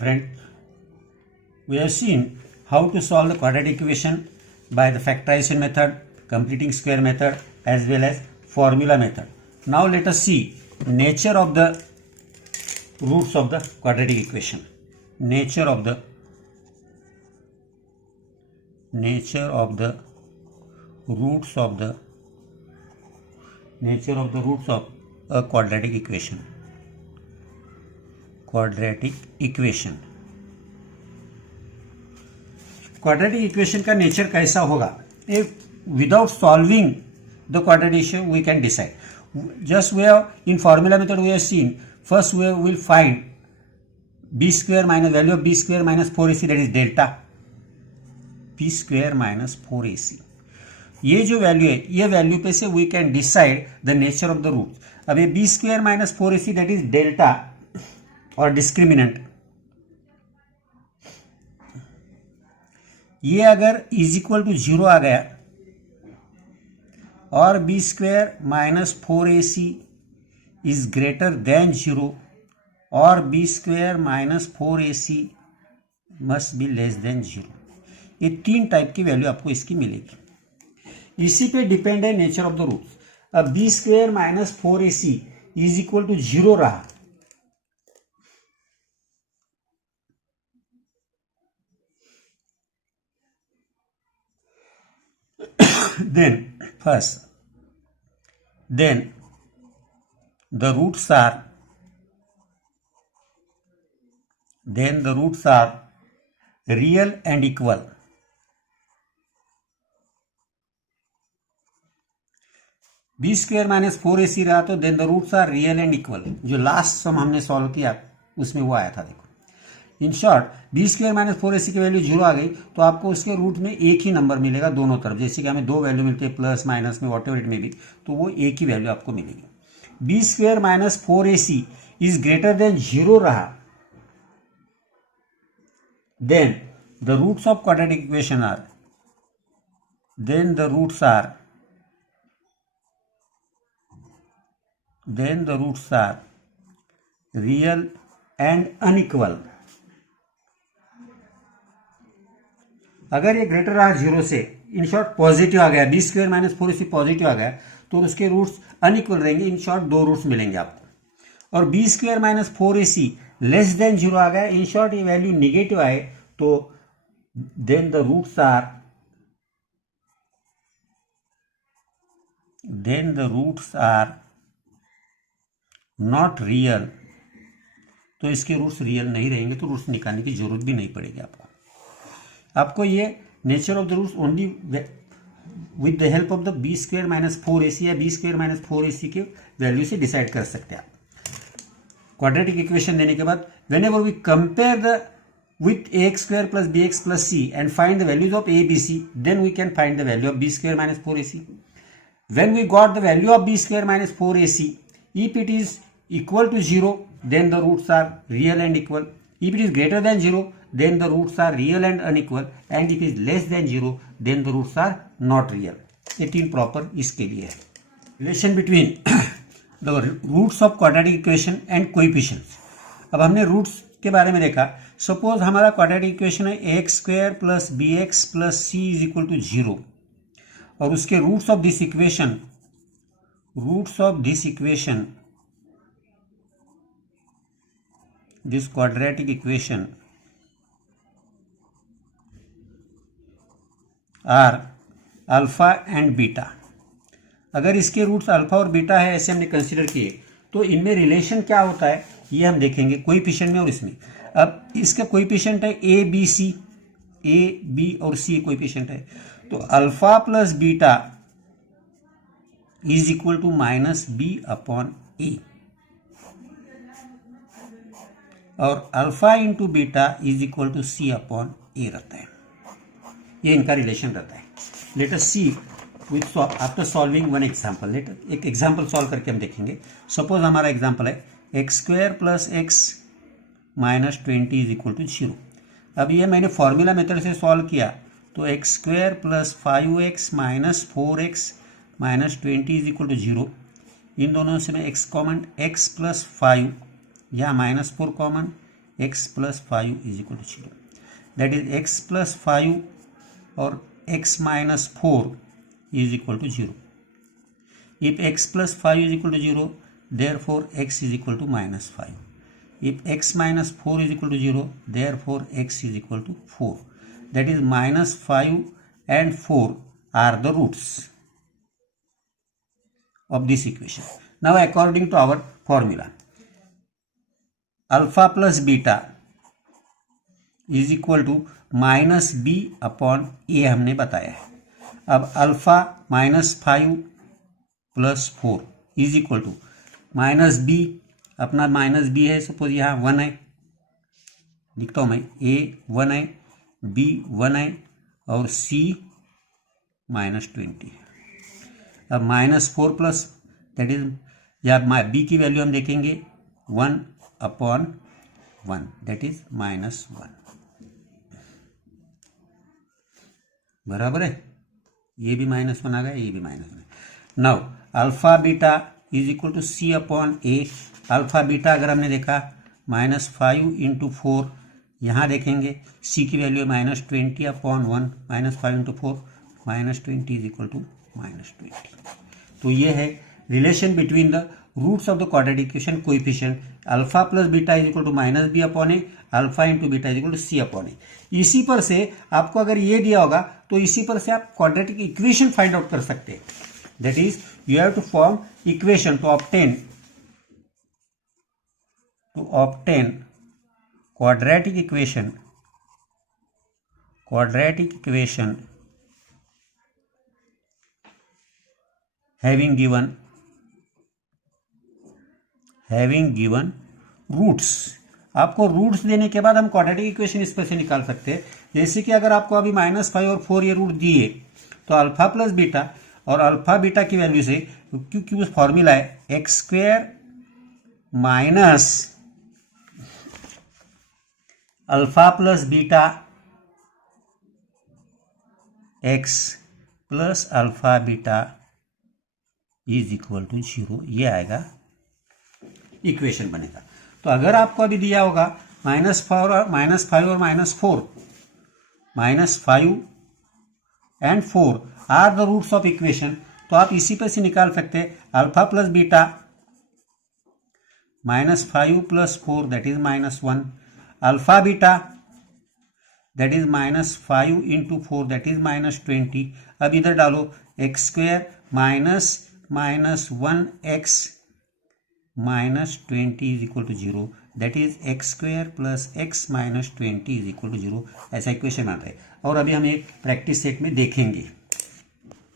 Friend, we have seen how to solve the quadratic equation by the factorization method, completing square method, as well as formula method. Now let us see nature of the roots of the quadratic equation. Nature of the roots of a quadratic equation. Quadratic equation का nature कैसा होगा? If without solving the quadratic issue we can decide. Just we have in formula method we have seen first we will find b square minus value of b square minus 4ac, that is delta b square minus 4ac. ये जो value है ये value पे से we can decide the nature of the root. अब ये b square minus 4ac that is delta और discriminant, ये अगर इज इक्वल टू 0 आ गया और b square minus 4ac is greater than 0 और b square minus 4ac must be less than 0. ये तीन टाइप की वैल्यू आपको इसकी मिलेगी. इसी पे डिपेंड है नेचर ऑफ द रूट्स. अब b square minus 4ac is equal to 0 रहा then the roots are real and equal. B square minus 4ac रहा तो then the roots are real and equal. जो लास्ट सम हमने solve किया उसमें वो आया था. देखो in short b square minus 4ac की वैल्यू 0 आ गई तो आपको उसके रूट में एक ही नंबर मिलेगा दोनों तरफ. जैसे कि हमें दो वैल्यू मिलती है प्लस माइनस में वॉट एवर इट में भी, तो वो एक ही वैल्यू आपको मिलेगी. B square minus 4ac is greater than 0 रहा then the roots of quadratic equation are real and unequal. अगर ये ग्रेटर रहा 0 से, इन शॉर्ट पॉजिटिव आ गया, B square minus 4ac positive आ गया तो उसके रूट्स अनइक्वल रहेंगे. इन शॉर्ट दो रूट्स मिलेंगे आपको. और b square minus 4ac less than 0 आ गया, इन शॉर्ट ये वैल्यू निगेटिव आए तो then the roots are not real. तो इसके रूट्स रियल नहीं रहेंगे तो रूट्स निकालने की जरूरत भी नहीं पड़ेगी आपको ये nature of the roots only with the help of the b square minus 4ac या बी स्क्वेयर माइनस 4ac के वैल्यू से डिसाइड कर सकते हैं आप. क्वाड्रेटिक इक्वेशन देने के बाद whenever we compare the with ax square plus bx plus c and find the values of a, b, c, then we can find the value of b square minus 4ac. When we got the value of b square minus 4ac, if it is equal to 0, then the roots are real and equal. If it is greater than 0, then the roots are real and unequal. And if it is less than 0, then the roots are not real. ये तीन proper इसके लिए है. Relation between the roots of quadratic equation and coefficients. अब हमने roots के बारे में देखा. सपोज हमारा क्वाड्रेटिक इक्वेशन है x square plus b x plus c is equal to 0 और उसके roots of this equation this quadratic equation are alpha and beta. अगर इसके रूट्स अल्फा और बीटा है ऐसे हमने कंसीडर किए तो इनमें रिलेशन क्या होता है ये हम देखेंगे कोएफिशिएंट में और इसमें. अब इसका कोएफिशिएंट है A B C, A B और सी कोएफिशिएंट है तो alpha plus beta is equal to minus B upon A और alpha into beta is equal to C upon A रहता है. ये इनका रिलेशन रहता है. Let us see with after solving one example. एक एग्जाम्पल सॉल्व करके हम देखेंगे. सपोज हमारा एग्जाम्पल है x square plus X minus 20 is equal to 0. अब ये मैंने फॉर्मूला मेथड से सॉल्व किया तो x square plus 5x minus 4x minus 20 is equal to 0. इन दोनों से मैं एक्स कॉमन, एक्स प्लस 5 या minus 4 common, x plus 5 is equal to 0. That is x plus 5 or x minus 4 is equal to 0. If x plus 5 is equal to 0, therefore x is equal to minus 5. If x minus 4 is equal to 0, therefore x is equal to 4. That is minus 5 and 4 are the roots of this equation. Now according to our formula, alpha plus beta is equal to minus B upon A हमने बताया है. अब alpha -5 plus 4 is equal to minus B, अपना minus B है, suppose यहाँ 1 है, लिखता हूँ मैं, ए 1 है, बी 1 है और सी -20 है. अब -4 प्लस दैट इज, या बी की वैल्यू हम देखेंगे 1 अपॉन 1 दैट इज -1. बराबर है, ये भी -1 आ गया, ये भी -1. Now alpha beta is equal to C upon A. Alpha beta अगर हमने देखा -5 इंटू 4, यहाँ देखेंगे सी की वैल्यू है -20 upon 1, -5 into 4 -20 is equal to -20. तो ये है relation between the roots of the quadratic equation coefficient. Alpha plus beta is equal to minus B upon A, alpha into beta is equal to C upon A. इसी पर से आपको अगर ये दिया होगा तो इसी पर से आप क्वाड्रेटिक इक्वेशन फाइंड आउट कर सकते हैं. That is you have to form equation to obtain quadratic equation having given roots. आपको रूट्स देने के बाद हम क्वाड्रेटिक इक्वेशन इस पर से निकाल सकते हैं. जैसे कि अगर आपको अभी -5 और 4 ये रूट दिए तो अल्फा प्लस बीटा और अल्फा बीटा की वैल्यू से, क्योंकि उस फॉर्मूला है x² minus alpha plus beta x plus alpha beta is equal to 0, ये आएगा, इक्वेशन बनेगा. तो अगर आपको अभी दिया होगा -5 और -4, -5 and 4 are the roots of equation, तो आप इसी पर से निकाल सकते हैं. Alpha plus beta -5 plus 4 that is -1, alpha beta that is -5 into 4 that is -20. अब इधर डालो x² minus -1x -20 is equal to 0, that is x² plus x -20 is equal to 0. ऐसा इक्वेशन आता है. और अभी हम एक प्रैक्टिस सेट में देखेंगे.